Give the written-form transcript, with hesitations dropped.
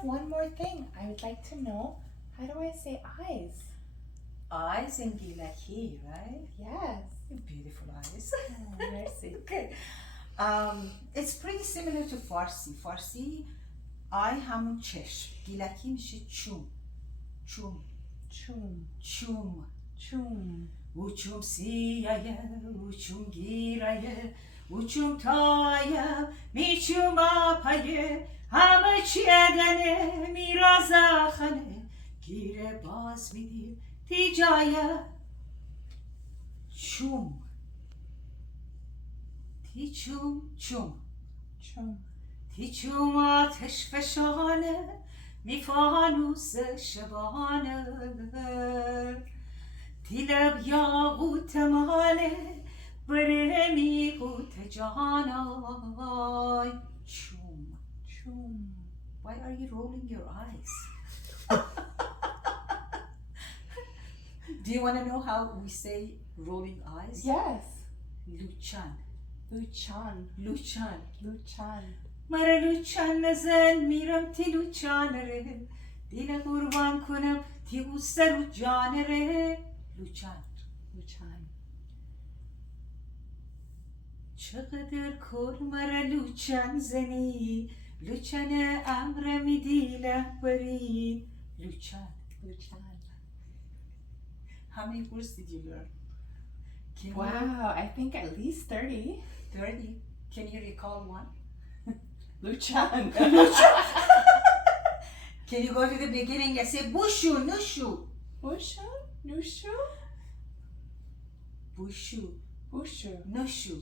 have one more thing. I would like to know, how do I say eyes? Eyes in گیلکی, right? Yes. Beautiful eyes. Oh, merci. Okay. It's pretty similar to فارسی. فارسی eye همون چشم. گیلکی میشه چوم. چوم. چوم. چوم. چوم. اوچوم سیایه، اوچوم گیرایه، اوچوم تایه، میچوم آپایه، همه چی ادنه، میرازه خنه، گیره باز میدیر تی جایه. چوم. تی چوم چوم. چوم. تی چوم آتش فشانه، می فانوس شبانه. تی لب یاقوت ماله، بره می قوت جانای. چوم. چوم. Why are you rolling your eyes? Do you want to know how we say rolling eyes? Yes. لوچن. لوچان. لوچن. لوچان. مرا لوچن نزن میرم تی لوچان ره، دیل قربان کنم تی او سر و جان ره. لوچن. لوچان. چقدر کر مرا لوچن زنی، لوچن امر میدیله بری. لوچن. لوچان. How many words did you learn? Can Wow, I think at least 30. you, 30. Can you recall one? Luchan. Can you go to the beginning and say bushu, nushu? Bushu? Nushu? Bushu, Bushu. nushu.